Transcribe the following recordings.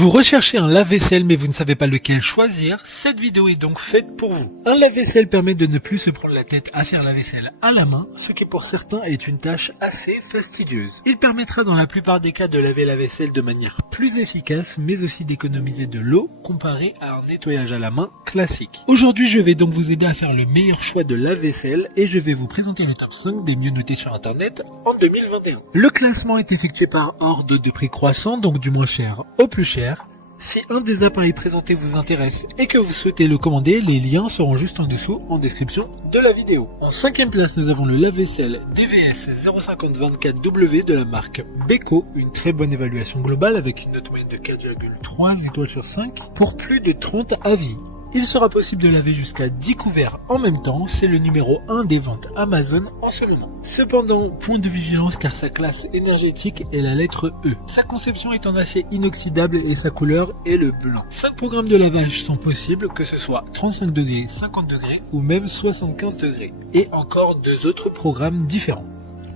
Vous recherchez un lave-vaisselle mais vous ne savez pas lequel choisir, cette vidéo est donc faite pour vous. Un lave-vaisselle permet de ne plus se prendre la tête à faire la vaisselle à la main, ce qui pour certains est une tâche assez fastidieuse. Il permettra dans la plupart des cas de laver la vaisselle de manière plus efficace mais aussi d'économiser de l'eau comparé à un nettoyage à la main classique. Aujourd'hui je vais donc vous aider à faire le meilleur choix de lave-vaisselle et je vais vous présenter le top 5 des mieux notés sur internet en 2021. Le classement est effectué par ordre de prix croissant, donc du moins cher au plus cher. Si un des appareils présentés vous intéresse et que vous souhaitez le commander, les liens seront juste en dessous en description de la vidéo. En 5e place, nous avons le lave-vaisselle DVS 05024W de la marque Beko, une très bonne évaluation globale avec une note moyenne de 4,3 étoiles sur 5 pour plus de 30 avis. Il sera possible de laver jusqu'à 10 couverts en même temps, c'est le numéro 1 des ventes Amazon en ce moment. Cependant, point de vigilance car sa classe énergétique est la lettre E. Sa conception est en acier inoxydable et sa couleur est le blanc. 5 programmes de lavage sont possibles, que ce soit 35 degrés, 50 degrés ou même 75 degrés. Et encore 2 autres programmes différents.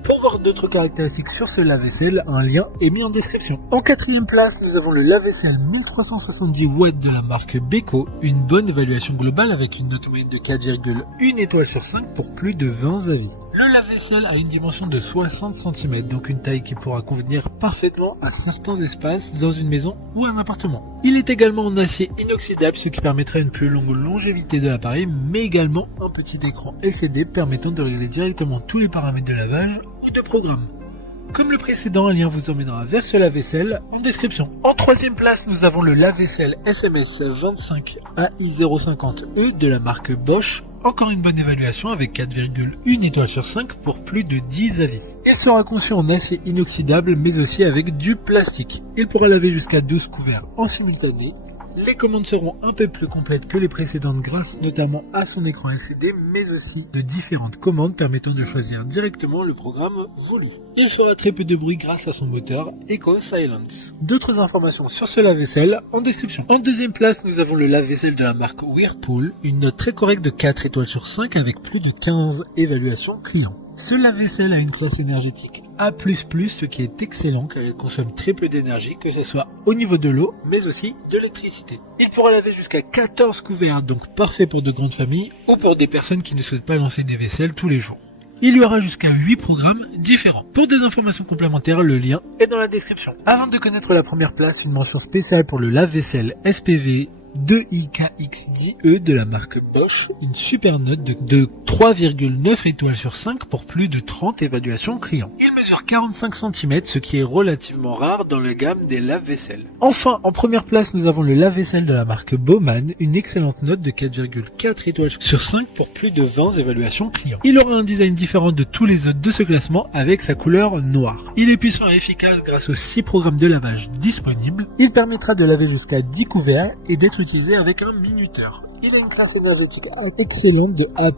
Pour voir d'autres caractéristiques sur ce lave-vaisselle, un lien est mis en description. En 4e place, nous avons le lave-vaisselle 1370 watts de la marque Beko, une bonne évaluation globale avec une note moyenne de 4,1 étoiles sur 5 pour plus de 20 avis. Le lave-vaisselle a une dimension de 60 cm, donc une taille qui pourra convenir parfaitement à certains espaces dans une maison ou un appartement. Il est également en acier inoxydable, ce qui permettrait une plus longue longévité de l'appareil, mais également un petit écran LCD permettant de régler directement tous les paramètres de lavage ou de programme. Comme le précédent, un lien vous emmènera vers ce lave-vaisselle en description. En 3e place, nous avons le lave-vaisselle SMS 25 AI050E de la marque Bosch. Encore une bonne évaluation avec 4,1 étoiles sur 5 pour plus de 10 avis. Il sera conçu en acier inoxydable mais aussi avec du plastique. Il pourra laver jusqu'à 12 couverts en simultané. Les commandes seront un peu plus complètes que les précédentes grâce notamment à son écran LCD mais aussi de différentes commandes permettant de choisir directement le programme voulu. Il fera très peu de bruit grâce à son moteur Eco Silence. D'autres informations sur ce lave-vaisselle en description. En 2e place, nous avons le lave-vaisselle de la marque Whirlpool, une note très correcte de 4 étoiles sur 5 avec plus de 15 évaluations clients. Ce lave-vaisselle a une classe énergétique A++, ce qui est excellent car il consomme très peu d'énergie, que ce soit au niveau de l'eau, mais aussi de l'électricité. Il pourra laver jusqu'à 14 couverts, donc parfait pour de grandes familles ou pour des personnes qui ne souhaitent pas lancer des vaisselles tous les jours. Il y aura jusqu'à 8 programmes différents. Pour des informations complémentaires, le lien est dans la description. Avant de connaître la première place, une mention spéciale pour le lave-vaisselle SPV 2IKX10E de la marque Bosch, une super note de 3,9 étoiles sur 5 pour plus de 30 évaluations clients. Il mesure 45 cm, ce qui est relativement rare dans la gamme des lave-vaisselles. Enfin, en première place, nous avons le lave-vaisselle de la marque Baumann, une excellente note de 4,4 étoiles sur 5 pour plus de 20 évaluations clients. Il aura un design différent de tous les autres de ce classement avec sa couleur noire. Il est puissant et efficace grâce aux 6 programmes de lavage disponibles. Il permettra de laver jusqu'à 10 couverts et d'être utilisé avec un minuteur. Il a une classe énergétique excellente de A++,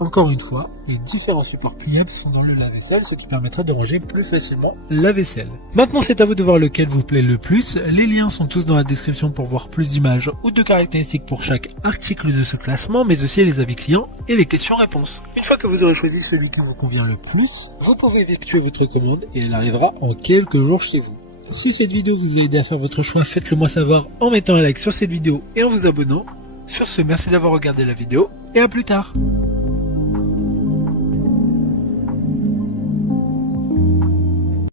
encore une fois, et différents supports pliables sont dans le lave-vaisselle, ce qui permettra de ranger plus facilement la vaisselle. Maintenant, c'est à vous de voir lequel vous plaît le plus. Les liens sont tous dans la description pour voir plus d'images ou de caractéristiques pour chaque article de ce classement, mais aussi les avis clients et les questions-réponses. Une fois que vous aurez choisi celui qui vous convient le plus, vous pouvez effectuer votre commande et elle arrivera en quelques jours chez vous. Si cette vidéo vous a aidé à faire votre choix, faites-le moi savoir en mettant un like sur cette vidéo et en vous abonnant. Sur ce, merci d'avoir regardé la vidéo et à plus tard.